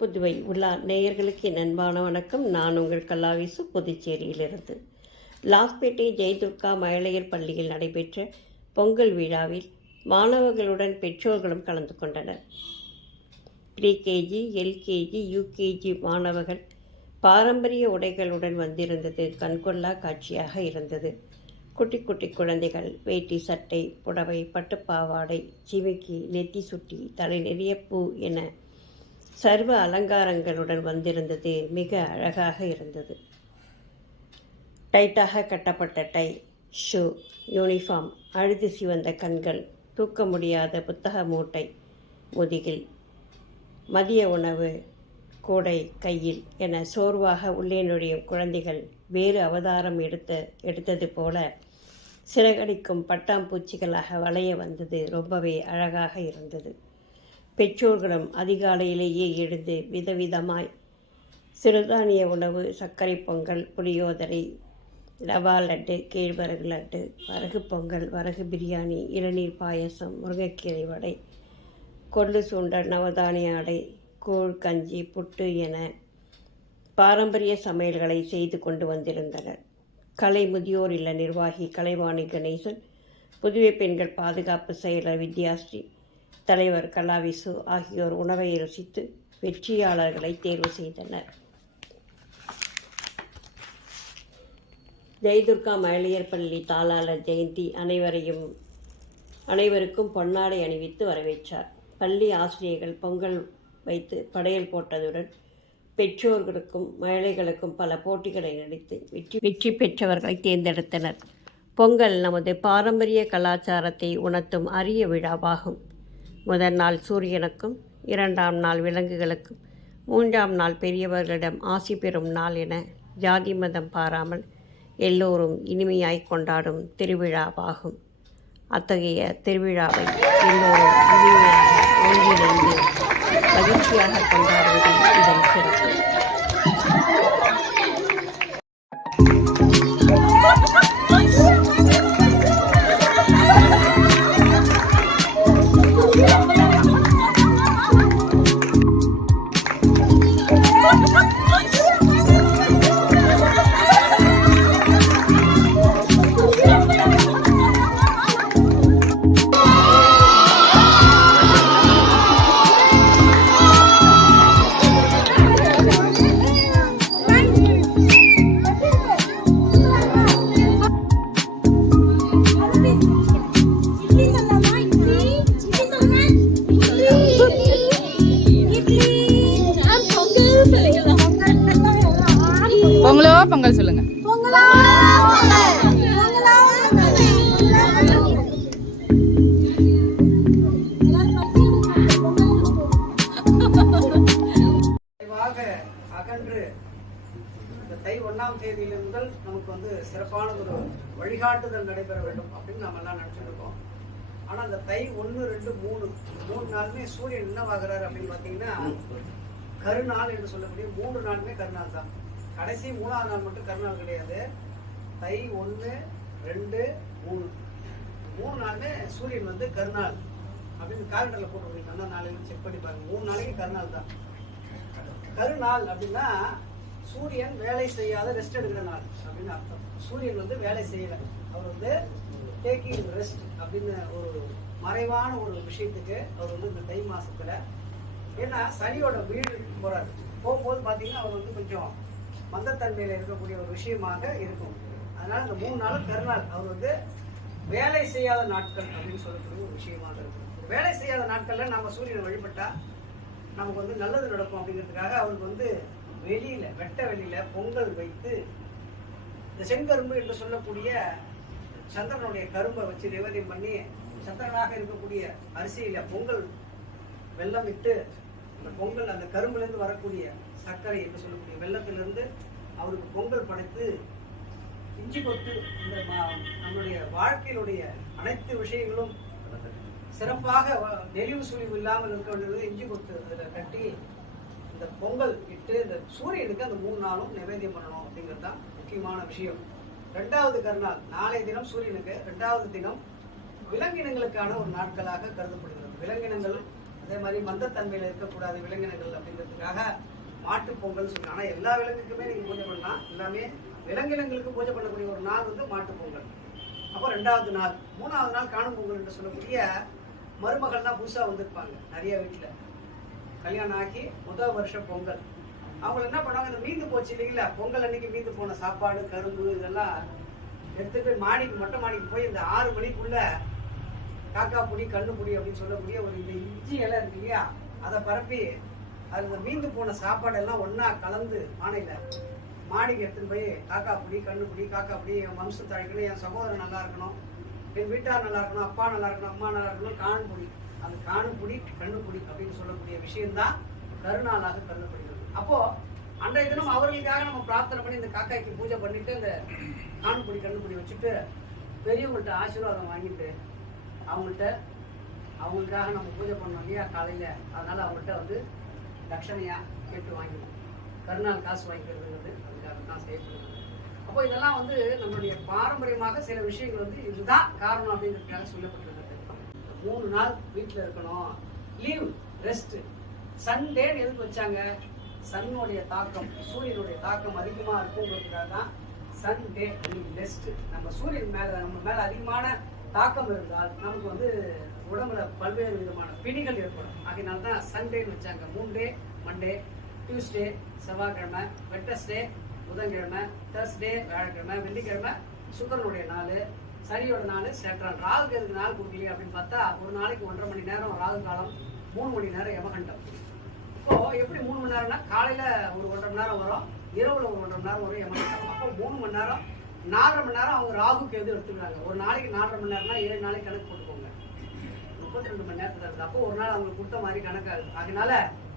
புதுவை உள்ளா நேயர்களுக்கு என் அன்பான வணக்கம். நான் உங்கள் கல்லாவிசு, புதுச்சேரியிலிருந்து. லாஸ்பேட்டை ஜெயதுர்கா மழலையர் பள்ளியில் நடைபெற்ற பொங்கல் விழாவில் மாணவர்களுடன் பெற்றோர்களும் கலந்து கொண்டனர். ப்ரீகேஜி, எல்கேஜி, யூகேஜி மாணவர்கள் பாரம்பரிய உடைகளுடன் வந்திருந்தது கண்கொள்ளா காட்சியாக இருந்தது. குட்டி குட்டி குழந்தைகள் வேட்டி, சட்டை, புடவை, பட்டுப்பாவாடை, சிமிக்கி, நெத்தி சுட்டி, தலை நிறைய பூ என சர்வ அலங்காரங்களுடன் வந்திருந்தது மிக அழகாக இருந்தது. டைட்டாக கட்டப்பட்ட டை, ஷூ, யூனிஃபார்ம், அழுது சிவந்த கண்கள், தூக்க முடியாத புத்தக மூட்டை முதுகில், மதிய உணவு கூடை கையில் என சோர்வாக உள்ளே நுழையும் குழந்தைகள் வேறு அவதாரம் எடுத்தது போல சிறகடிக்கும் பட்டாம்பூச்சிகளாக வளைய வந்தது ரொம்பவே அழகாக இருந்தது. பெற்றோர்களும் அதிகாலையிலேயே எழுந்து விதவிதமாய் சிறுதானிய உணவு, சர்க்கரை பொங்கல், புளியோதரை, ரவா லட்டு, கேழ்வரகு லட்டு, வரகு பொங்கல், வரகு பிரியாணி, இளநீர் பாயசம், முருங்கைக்கீரை வடை, கொள்ளு சுண்டல், நவதானிய அடை, கூழ், கஞ்சி, புட்டு என பாரம்பரிய சமையல்களை செய்து கொண்டு வந்திருந்தனர். கலை முதியோர் இல்ல நிர்வாகி கலைவாணி கணேசன், புதுவை பெண்கள் பாதுகாப்பு செயலர் வித்யாஸ்ரீ, தலைவர் கலாவிசு ஆகியோர் உணவை ருசித்து வெற்றியாளர்களை தேர்வு செய்தனர். ஜெயதுர்கா மழலையர் பள்ளி தாளாளர் ஜெயந்தி அனைவருக்கும் பொன்னாடை அணிவித்து வரவேற்றார். பள்ளி ஆசிரியர்கள் பொங்கல் வைத்து படையல் போட்டதுடன் பெற்றோர்களுக்கும் மழலைகளுக்கும் பல போட்டிகளை நடத்தி வெற்றி பெற்றவர்களை தேர்ந்தெடுத்தனர். பொங்கல் நமது பாரம்பரிய கலாச்சாரத்தை உணர்த்தும் அரிய விழாவாகும். முதல் நாள் சூரியனுக்கும், 2ஆம் நாள் விலங்குகளுக்கும், 3ஆம் நாள் பெரியவர்களிடம் ஆசி பெறும் நாள் என ஜாதி மதம் பாராமல் எல்லோரும் இனிமையாய் கொண்டாடும் திருவிழாவாகும். அத்தகைய திருவிழாவை எல்லோரும் இனிமையாக ஒன்றிணைந்து மகிழ்ச்சியாக கொண்டாடுவதே இதன் சிறப்பு. பொங்கல் சொல்லுங்க. அகன்று இந்த தை 1ஆம் தேதியில முதல் நமக்கு சிறப்பான ஒரு வழிகாட்டுதல் நடைபெற வேண்டும் அப்படின்னு நம்ம எல்லாம் நினைச்சிட்டு இருக்கோம். ஆனா அந்த தை 1, 2, 3 நாளுமே சூரியன் என்னவாகிறாரு அப்படின்னு பாத்தீங்கன்னா கருநாள் என்று சொல்லக்கூடிய 3 நாளுமே கருநாள் தான். கடைசி 3ஆவது நாள் மட்டும் கருநாள் கிடையாது. தை 1, 2, 3 நாளுமே சூரியன் கருநாள் அப்படின்னு காலண்டர்ல போட்டு அந்த நாளைக்கு செக் பண்ணி பாருங்க. 3 நாளைக்கு கருநாள் தான். கருநாள் அப்படின்னா சூரியன் வேலை செய்யாத ரெஸ்ட் எடுக்கிற நாள் அப்படின்னு அர்த்தம். சூரியன் வேலை செய்யல, அவர் டேக்கிங் ரெஸ்ட் அப்படின்னு ஒரு மறைவான ஒரு விஷயத்துக்கு அவர் இந்த தை மாசத்துல, ஏன்னா சனியோட வீடு போறாரு, போகும்போது பாத்தீங்கன்னா அவர் கொஞ்சம் மந்தத்தன்மையில இருக்கக்கூடிய ஒரு விஷயமாக இருக்கும். அதனால இந்த 3 நாளும் கருநாள், அவர் வேலை செய்யாத நாட்கள் அப்படின்னு சொல்லக்கூடிய ஒரு விஷயமாக இருக்கும். வேலை செய்யாத நாட்கள்ல நம்ம சூரியனை வழிபட்டா நமக்கு நல்லது நடக்கும் அப்படிங்கிறதுக்காக அவருக்கு வெட்ட வெளியில பொங்கல் வைத்து இந்த செங்கரும்பு என்று சொல்லக்கூடிய சந்திரனுடைய கரும்பை வச்சு நிவேதியம் பண்ணி சந்திரனாக இருக்கக்கூடிய அரிசியில பொங்கல் வெல்லம் இட்டு அந்த பொங்கல் அந்த கரும்புல இருந்து வரக்கூடிய சர்க்கரை என்று சொல்லக்கூடிய வெள்ளத்திலிருந்து அவருக்கு பொங்கல் படைத்து இஞ்சி கொத்து இந்த நம்மளுடைய வாழ்க்கையினுடைய அனைத்து விஷயங்களும் சிறப்பாக நெளிவு சுழிவு இல்லாமல் இருக்க வேண்டியது இஞ்சி கொத்து அதில் கட்டி இந்த பொங்கல் இட்டு இந்த சூரியனுக்கு அந்த 3 நாளும் நிவேதியம் பண்ணணும் அப்படிங்கிறது தான் முக்கியமான விஷயம். 2வது கருநாள் நாளைய தினம் சூரியனுக்கு, 2வது தினம் விலங்கினங்களுக்கான ஒரு நாட்களாக கருதப்படுகிறது. விலங்கினங்கள் அதே மாதிரி மந்தத்தன்மையில் இருக்கக்கூடாது விலங்கினங்கள் அப்படிங்கிறதுக்காக மாட்டுப் பொங்கல் சொல்லுவாங்க. ஆனால் எல்லா விலங்குக்குமே நீங்கள் பூஜை பண்ணலாம். எல்லாமே விலங்கினங்களுக்கு பூஜை பண்ணக்கூடிய ஒரு நாள் வந்து மாட்டுப் பொங்கல். அப்போ 2வது நாள். 3வது நாள் காணும் பொங்கல் என்று சொல்லக்கூடிய மருமகள் தான் புதுசாக வந்திருப்பாங்க நிறைய வீட்டில். கல்யாணம் ஆக்கி முதல் வருஷம் பொங்கல். அவங்க என்ன பண்ணுவாங்க, இந்த மீந்து போச்சு இல்லைங்களா, பொங்கல் அன்னைக்கு மீந்து போன சாப்பாடு கரும்பு இதெல்லாம் எடுத்துட்டு மாடிக்கு மொட்டை மாடிக்கு போய் இந்த 6 மணிக்குள்ள காக்கா பொடி கண்ணு பொடி அப்படின்னு சொல்லக்கூடிய ஒரு இந்த இஞ்சி இலை இருக்கு இல்லையா, அதை பரப்பி அதில் இந்த மீந்து போன சாப்பாடெல்லாம் ஒன்றா கலந்து பானையில் மாடிக்கு எடுத்துன்னு போய் காக்கா பொடி கண்ணு பொடி காக்கா பொடி என் வம்சத்தை அழைக்கணும், என் சகோதரன் நல்லா இருக்கணும், என் வீட்டார் நல்லா இருக்கணும், அப்பா நல்லா இருக்கணும், அம்மா நல்லா இருக்கணும், காணும் பொடி. அந்த காணும் பொடி கண்ணு பொடி அப்படின்னு சொல்லக்கூடிய விஷயம்தான் கருநாளாக கருதப்படுகிறது. அப்போ அன்றைய தினம் அவர்களுக்காக நம்ம பிரார்த்தனை பண்ணி இந்த காக்காய்க்கு பூஜை பண்ணிட்டு இந்த காணும் பொடி கண்ணு பொடி வச்சுட்டு பெரியவங்கள்ட்ட ஆசீர்வாதம் வாங்கிட்டு அவங்களுக்காக நம்ம பூஜை பண்ணோம் இல்லையா காலையில், அதனால அவங்கள்ட்ட வந்து தட்சணையா கேட்டு வாங்கிடுவோம். கருநாள் காசு வாங்கிக்கிறதுங்கிறது அதுக்காக தான் செய்யப்படுகிறது. அப்போ இதெல்லாம் வந்து நம்மளுடைய பாரம்பரியமாக சில விஷயங்கள் வந்து இதுதான் காரணம் அப்படிங்கிறதுக்காக சொல்லப்பட்டிருக்கிறது. 3 நாள் வீட்டில் இருக்கணும், லீவ் ரெஸ்ட். சண்டேன்னு எதுக்கு வச்சாங்க, சன்னுடைய தாக்கம் சூரியனுடைய தாக்கம் அதிகமாக இருக்குங்கிறதுக்காக தான் சண்டே ரெஸ்ட். நம்ம சூரியன் மேலே நம்ம மேலே அதிகமான தாக்கம் இருந்தால் நமக்கு வந்து உடம்புல பல்வேறு விதமான பிணிகள் ஏற்படும். அதனால தான் சண்டேன்னு வச்சாங்க. 3 டே, மண்டே, டியூஸ்டே செவ்வாய்க்கிழமை, வெட்னஸ்டே புதன்கிழமை, தேர்ஸ்டே வியாழக்கிழமை, வெள்ளிக்கிழமை சுக்கரனுடைய நாள், சனியோட நாள், சேட்ரான். ராகுக்கு எதுக்கு நாள் கொடுக்கலையே அப்படின்னு பார்த்தா ஒரு நாளைக்கு 1.5 மணி நேரம் ராகு காலம், 3 மணி நேரம் யமகண்டம். இப்போ எப்படி 3 மணி நேரம்னா காலையில ஒரு 1.5 மணி நேரம் வரும், இரவுல ஒரு 1.5 மணி நேரம் வரும் யமகண்டம். அப்போ 3 மணி நேரம் 4.5 மணி நேரம் அவங்க ராகுக்கு எது எடுத்துக்கிறாங்க. ஒரு நாளைக்கு 4.5 மணி நேரம்னா 7 நாளைக்கு கணக்கு போட்டுக்கோங்க, 32 மணி நேரத்துல இருக்குது. அப்போ ஒரு நாள் அவங்களுக்கு கொடுத்த மாதிரி கணக்காகுது. அதனால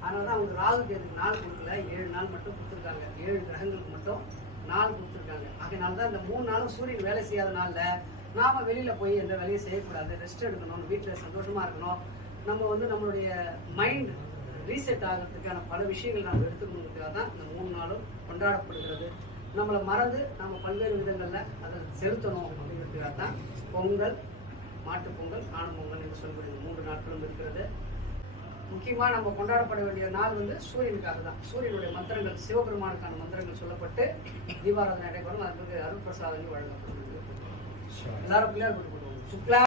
தான் அவங்க ராகுக்கு எதுக்கு நாள் கொடுக்கல, 7 நாள் மட்டும் கொடுத்துருக்காங்க. 7 கிரகங்களுக்கு மட்டும் நாள் கொடுத்துருக்காங்க. அதனால தான் இந்த 3 நாளும் சூரியன் வேலை செய்யாத நாள்ல நாம வெளியில போய் எந்த வேலையும் செய்யக்கூடாது, ரெஸ்ட் எடுக்கணும், வீட்டில் சந்தோஷமா இருக்கணும். நம்ம வந்து நம்மளுடைய மைண்ட் ரீசெட் ஆகிறதுக்கான பல விஷயங்கள் நம்ம எடுத்துக்கணுங்கிறதுக்காக தான் இந்த 3 நாளும் கொண்டாடப்படுகிறது. நம்மளை மறந்து நம்ம பல்வேறு விதங்களில் அதை செலுத்தணும் அப்படிங்கிறதுக்காக தான் பொங்கல், மாட்டுப் பொங்கல், காணும் பொங்கல் என்று சொல்லக்கூடிய 3 நாட்களும் இருக்கிறது. முக்கியமாக நம்ம கொண்டாடப்பட வேண்டிய நாள் வந்து சூரியனுக்காக தான். சூரியனுடைய மந்திரங்கள், சிவபெருமானுக்கான மந்திரங்கள் சொல்லப்பட்டு தீபாராதனை நடைபெறும். அதற்கு அருள் பிரசாதங்கள் வழங்கப்படுகிறது. எல்லாரும் பிள்ளையார் போட்டு சுக்லா